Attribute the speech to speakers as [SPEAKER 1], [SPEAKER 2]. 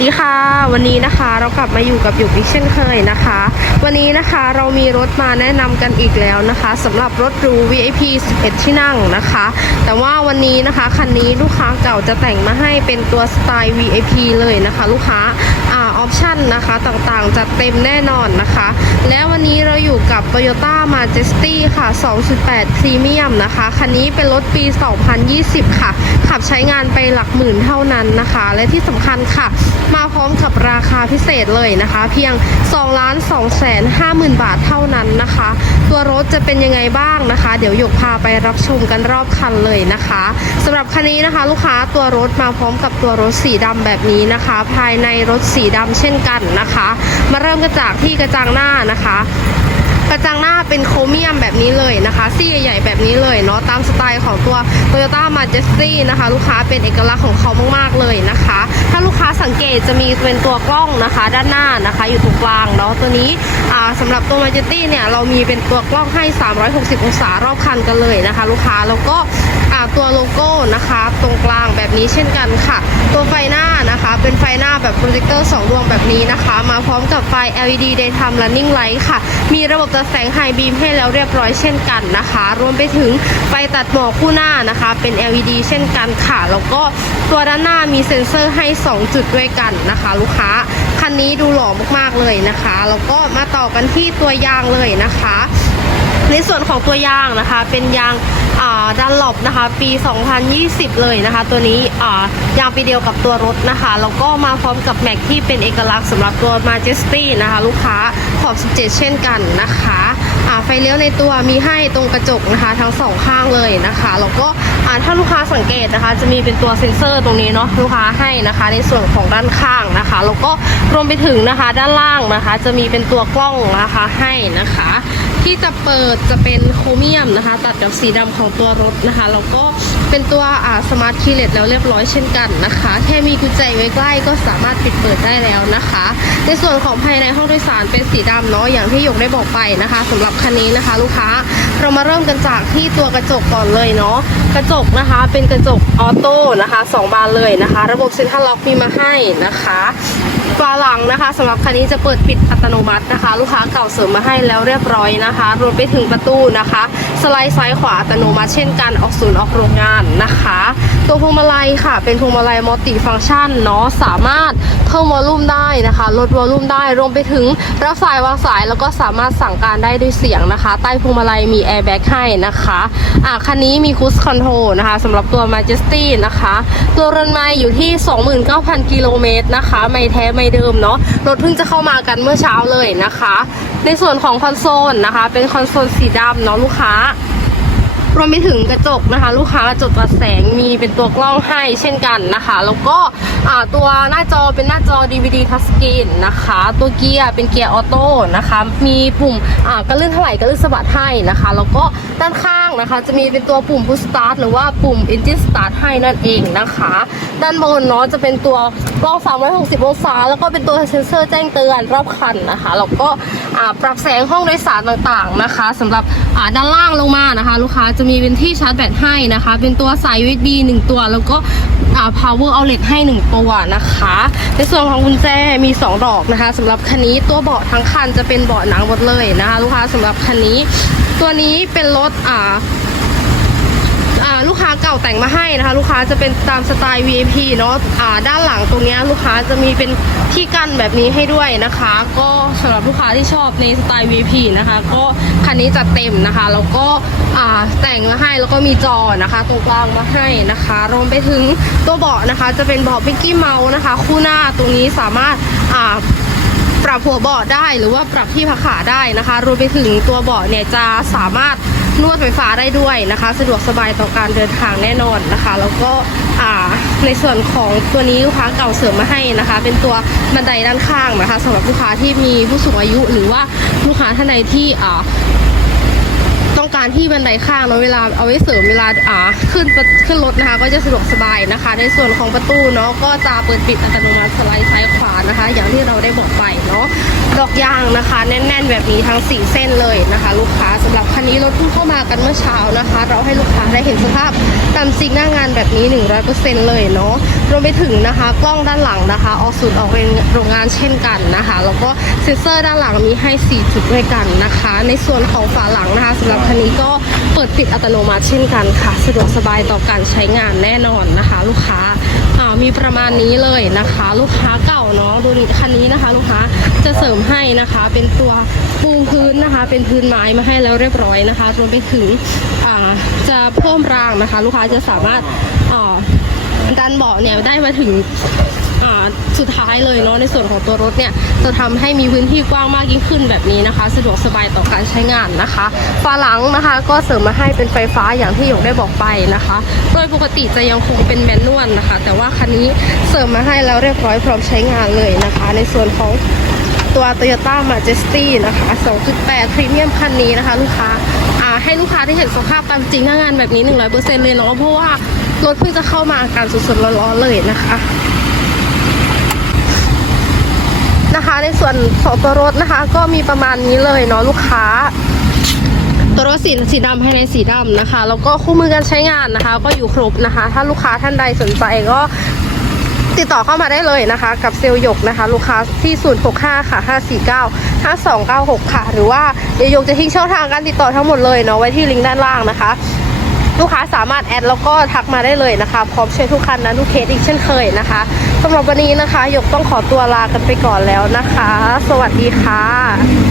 [SPEAKER 1] วัสดีค่ะ วันนี้นะคะเรากลับมาอยู่กับหยกอีกเช่นเคยนะคะ วันนี้นะคะเรามีรถมาแนะนำกันอีกแล้วนะคะสำหรับรถรู VIP 11 ที่นั่งนะคะ แต่ว่าวันนี้นะคะคันนี้ลูกค้าเก่าจะแต่งมาให้เป็นตัวสไตล์ VIP เลยนะคะ ลูกค้าอ่าออปชั่นนะคะต่างๆจัดเต็มแน่นอนนะคะ และวันนี้เราอยู่ กับ Toyota Majesty ค่ะ 2.8 Premium นะคะ คันนี้เป็นรถปี 2020 ค่ะ ขับใช้งานไปหลักหมื่นเท่านั้นนะคะ และที่สำคัญค่ะ มาพร้อมกับราคาพิเศษเลยนะคะ เพียง2ล้าน2แสน5หมื่นบาทเท่านั้นนะคะ ตัวรถจะเป็นยังไงบ้างนะคะ เดี๋ยวหยกพาไปรับชมกันรอบคันเลยนะคะสำหรับคันนี้นะคะ ลูกค้าตัวรถมาพร้อมกับตัวรถสีดำแบบนี้นะคะ ภายในรถสีดำเช่นกันนะคะ มาเริ่มกันจากที่กระจังหน้านะคะ กระจังหน้าเป็นโครเมียมแบบนี้เลยนะคะซี่ใหญ่ๆแบบนี้เลยเนาะตามสไตล์ของตัว Toyota Majesty นะคะ ลูกค้าเป็นเอกลักษณ์ของเขามากๆเลยนะคะ ถ้าลูกค้าสังเกตจะมีเป็นตัวกล้องนะคะ ด้านหน้านะคะ อยู่ตรงกลางเนาะตัวนี้อ่าสำหรับตัว Majesty เนี่ยเรามีเป็นตัวกล้องให้ 360 องศารอบคันกันเลยนะคะ ลูกค้าแล้วก็ตัวโลโก้นะคะตรงกลางแบบนี้เช่นกันค่ะ ตัวไฟหน้านะคะเป็นไฟหน้าแบบโปรเจคเตอร์2ดวงแบบนี้นะคะ มาพร้อมกับไฟ LED Daytime Running Light ค่ะ มีระบบดแสงไฮบีมให้แล้วเรียบร้อยเช่นกันนะคะ รวมไปถึงไฟตัดหมอกคู่หน้านะคะ เป็น LED เช่นกันค่ะ แล้วก็ตัวด้านหน้ามีเซ็นเซอร์ให้ 2 จุดด้วยกันนะคะ ลูกค้า คันนี้ดูหล่อมากๆเลยนะคะ แล้วก็มาต่อกันที่ตัวยางเลยนะคะ ในส่วนของตัวยางนะคะเป็นยาง ดันหลบนะคะ ปี 2020 เลยนะคะ ตัวนี้อ่ายางปีเดียวกับตัวรถนะคะ แล้วก็มาพร้อมกับแม็กที่เป็นเอกลักษณ์สำหรับตัว Majesty นะคะ ลูกค้าขอบ 17 เช่นกันนะคะไฟเลี้ยวในตัวมีให้ตรงกระจกนะคะ ทั้งสองข้างเลยนะคะแล้วก็ถ้าลูกค้าสังเกตนะคะ จะมีเป็นตัวเซ็นเซอร์ตรงนี้เนาะลูกค้าให้นะคะ ในส่วนของด้านข้างนะคะ แล้วก็รวมไปถึงนะคะด้านล่างนะคะ จะมีเป็นตัวกล้องนะคะให้นะคะ ที่จะเปิดจะเป็นโครเมียมนะคะ ตัดกับสีดำของตัวรถนะคะ แล้วก็ เป็นตัวอ่าสมาร์ทคีย์เลสแล้วเรียบร้อยเช่นกันนะคะ แค่มีกุญแจไว้ใกล้ก็สามารถปิดเปิดได้แล้วนะคะ ในส่วนของภายในห้องโดยสารเป็นสีดำเนาะอย่างที่หยกได้บอกไปนะคะสำหรับคันนี้นะคะ ลูกค้าเรามาเริ่มกันจากที่ตัวกระจกก่อนเลยเนาะกระจกนะคะ เป็นกระจกออโต้นะคะสองบานเลยนะคะ ระบบเซ็นทรัลล็อกมีมาให้นะคะฝาหลังนะคะสำหรับคันนี้จะเปิดปิดอัตโนมัตินะคะ ลูกค้าเก่าเสริมมาให้แล้วเรียบร้อยนะคะรวมไปถึงประตูนะคะ สไลด์ซ้ายขวาอัตโนมัติเช่นกันออกศูนย์ออกโรงงานนนะคะ ตัวพวงมาลัยค่ะ เป็นพวงมาลัยมัลติฟังก์ชันเนาะสามารถเพิ่มวอลลุ่มได้นะคะ ลดวอลลุ่มได้รวมไปถึงรับสายวางสายแล้วก็สามารถสั่งการได้ด้วยเสียงนะคะ ใต้พวงมาลัยมีแอร์แบ็กให้นะคะอะคันนี้มีคูสคอนโทรนะคะสำหรับตัว Majesty นะคะ ตัวเรือนไม้อยู่ที่ 29,000 กิโลเมตรนะคะ ไม่แท้ไม่เดิมเนาะรถเพิ่งจะเข้ามากันเมื่อเช้าเลยนะคะ ในส่วนของคอนโซลนะคะ เป็นคอนโซลสีดำเนาะลูกค้า รวมไปถึงกระจกนะคะ ลูกค้ากระจกตัดแสงมีเป็นตัวกล้องให้เช่นกันนะคะ แล้วก็ตัวหน้าจอเป็นหน้าจอ DVD ทัชสกรีนนะคะ ตัวเกียร์เป็นเกียร์ออโต้นะคะ มีปุ่มอ่ากระลื่นถลายกระลื่นสะบัดให้นะคะ แล้วก็ด้านข้างนะคะ จะมีเป็นตัวปุ่ม push start หรือว่าปุ่ม engine start ให้นั่นเองนะคะ ด้านบนเนาะจะเป็นตัวกล้อง 360 องศา แล้วก็เป็นตัวเซ็นเซอร์แจ้งเตือนรอบคันนะคะแล้วก็ปรับแสงห้องโดยสารต่างๆนะคะสำหรับด้านล่างลงมานะคะ ลูกค้าจะมีเป็นที่ชาร์จแบตให้นะคะ เป็นตัวสาย USB 1 ตัว แล้วก็ power outlet ให้ 1 ตัวนะคะ ในส่วนของกุญแจมี 2 ดอกนะคะสำหรับคันนี้ตัวเบาะทั้งคันจะเป็นเบาะหนังหมดเลยนะคะ ลูกค้าสำหรับคันนี้ ตัวนี้เป็นรถอ่าอ่า ลูกค้าเก่าแต่งมาให้นะคะ ลูกค้าจะเป็นตามสไตล์ VIP เนาะอ่าด้านหลังตรงนี้ลูกค้าจะมีเป็นที่กั้นแบบนี้ให้ด้วยนะคะ ก็สำหรับลูกค้าที่ชอบในสไตล์ VIP นะคะ ก็คันนี้จัดเต็มนะคะแล้วก็อ่าแต่งมาให้แล้วก็มีจอนะคะตรงกลางมาให้นะคะ รวมไปถึงตัวเบาะนะคะ จะเป็นเบาะพิกกี้เมาส์นะคะ คู่หน้าตรงนี้สามารถอ่าปรับหัวเบาะได้หรือว่าปรับที่พักขาได้นะคะ รวมไปถึงตัวเบาะเนี่ยจะสามารถ นวดไฟฟ้าได้ด้วยนะคะ สะดวกสบายต่อการเดินทางแน่นอนนะคะ แล้วก็อ่าในส่วนของตัวนี้ลูกค้าเก่าเสริมมาให้นะคะ เป็นตัวบันไดด้านข้างนะคะสำหรับลูกค้าที่มีผู้สูงอายุ หรือว่าลูกค้าท่านใดที่อ่า การที่บันไดข้างเนาะเวลาเอาไว้เสริมเวลาอ่าขึ้นขึ้นรถนะคะ ก็จะสะดวกสบายนะคะ ในส่วนของประตูเนาะก็จะเปิดปิดอัตโนมัติสไลด์ซ้ายขวานะคะ อย่างที่เราได้บอกไปเนาะดอกยางนะคะ แน่น ๆ แบบนี้ทั้ง 4 เส้นเลยนะคะ ลูกค้าสำหรับคันนี้รถเพิ่งเข้ามากันเมื่อเช้านะคะ เราให้ลูกค้าได้เห็นสภาพตามซิกหน้างานแบบนี้ 100%เลยเนาะรวมไปถึงนะคะ กล้องด้านหลังนะคะ ออกสูตรออกโรงงานเช่นกันนะคะแล้วก็เซ็นเซอร์ด้านหลังมีให้ 4 จุดด้วยกันนะคะ ในส่วนของฝาหลังนะคะสำหรับคันนี้ก็เปิดปิดอัตโนมัติเช่นกันค่ะ สะดวกสบายต่อการใช้งานแน่นอนนะคะ ลูกค้าามีประมาณนี้เลยนะคะ ลูกค้าเก่าเนาะดูดิคันนี้นะคะ ลูกค้าจะเสริมให้นะคะ เป็นตัวปูพื้นนะคะ เป็นพื้นไม้มาให้แล้วเรียบร้อยนะคะรวมไปถึงจะเพิ่มรางนะคะ ลูกค้าจะสามารถอ่าดันเบาะเนี่ยได้มาถึง สุดท้ายเลยเนาะในส่วนของตัวรถเนี่ยจะทำให้มีพื้นที่กว้างมากยิ่งขึ้นแบบนี้นะคะ สะดวกสบายต่อการใช้งานนะคะฝาหลังนะคะก็เสริมมาให้เป็นไฟฟ้าอย่างที่หยกได้บอกไปนะคะ โดยปกติจะยังคงเป็นแมนนวลนะคะ แต่ว่าคันนี้เสริมมาให้แล้วเรียบร้อยพร้อมใช้งานเลยนะคะ ในส่วนของตัว Toyota Majesty นะคะ 2.8พรีเมียมคันนี้นะคะ ลูกค้าให้ลูกค้าที่เห็นสภาพตามจริงหน้างานแบบนี้ 100%เลยเนาะเพราะว่ารถเพิ่งจะเข้ามาการสดๆร้อนๆเลยนะคะ นะคะ ในส่วนของตัวรถนะคะ ก็มีประมาณนี้เลยเนาะลูกค้า ตัวรถสีสีดำภายในสีดำนะคะ แล้วก็คู่มือการใช้งานนะคะ ก็อยู่ครบนะคะ ถ้าลูกค้าท่านใดสนใจก็ติดต่อเข้ามาได้เลยนะคะ กับเซลล์หยกนะคะ ลูกค้าที่ 065 ค่ะ 549 5296 ค่ะ หรือว่าเดี๋ยวหยกจะทิ้งช่องทางการติดต่อทั้งหมดเลยเนาะไว้ที่ลิงก์ด้านล่างนะคะ ลูกค้าสามารถแอดแล้วก็ทักมาได้เลยนะคะ พร้อมช่วยทุกคันนะทุกเคสอีกเช่นเคยนะคะสำหรับวันนี้นะคะหยกต้องขอตัวลากันไปก่อนแล้วนะคะ สวัสดีค่ะ